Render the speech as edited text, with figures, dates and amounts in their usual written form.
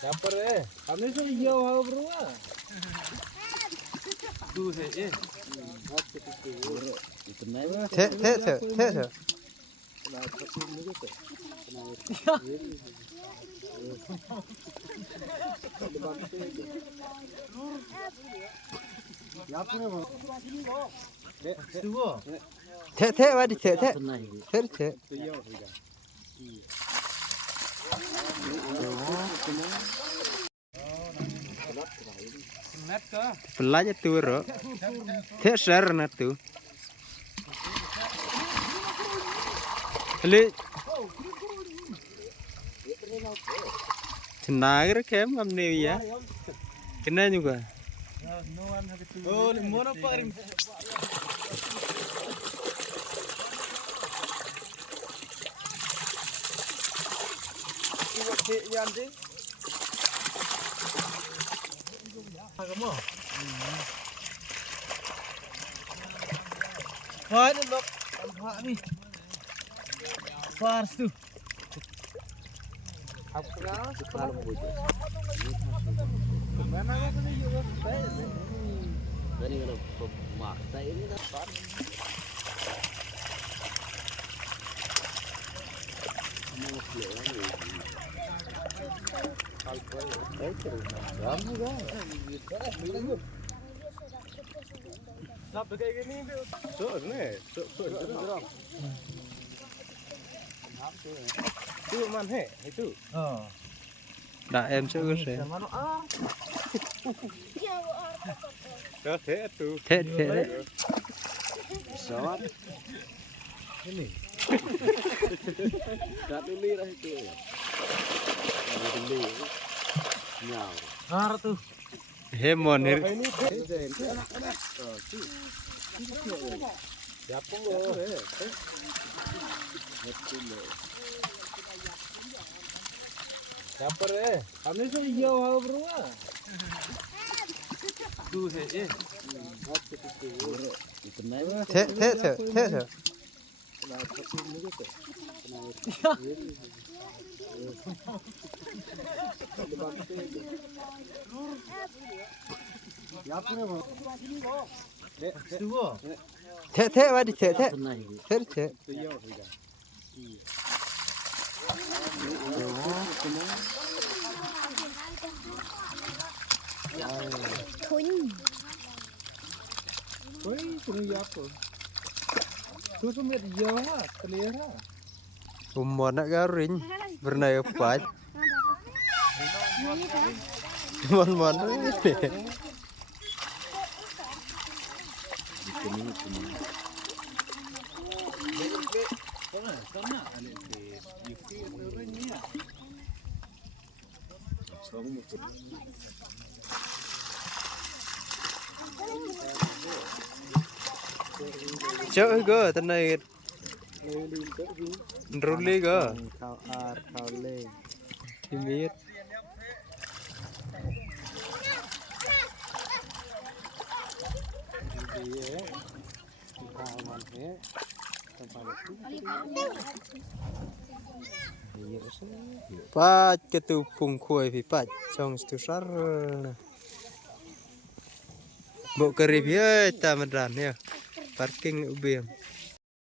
Dapur kami tuh jauh hal berua. Tuh sih. Thế. Thế vào đi thế. Thế. Pelajah tu ro. Thế ser na tu. Li. Tenaga kem amne ya. Kena juga. Oh, mana paling? Yanti. Kamu? Wah, ini loh. Apa nih? Pars tuh. Apa? Mana kan juga? Dari kalau pemaksa ini dapat. Kenapa kayak gini? Itu mana itu? Oh. Đã em chưa có sẽ. Có thế tu. Thế. Sawat. Ini. Kat ini lah itu ya. Ini. Nyau. Har tuh. Hemon ini. Anak-anak. Siapa lo? Dapur kami tuh jauh hal berua. Tuh sih. Thế. Thế vào đi thế. Thế. Tuh sumit jauh ha, clear ha. Umur nak garing bernai apa? Mon. Cok go tanai ruli go kau le timit pat ketupung khoi phi pat trong stu sar bộ kerip ye ta madran ya parking ubem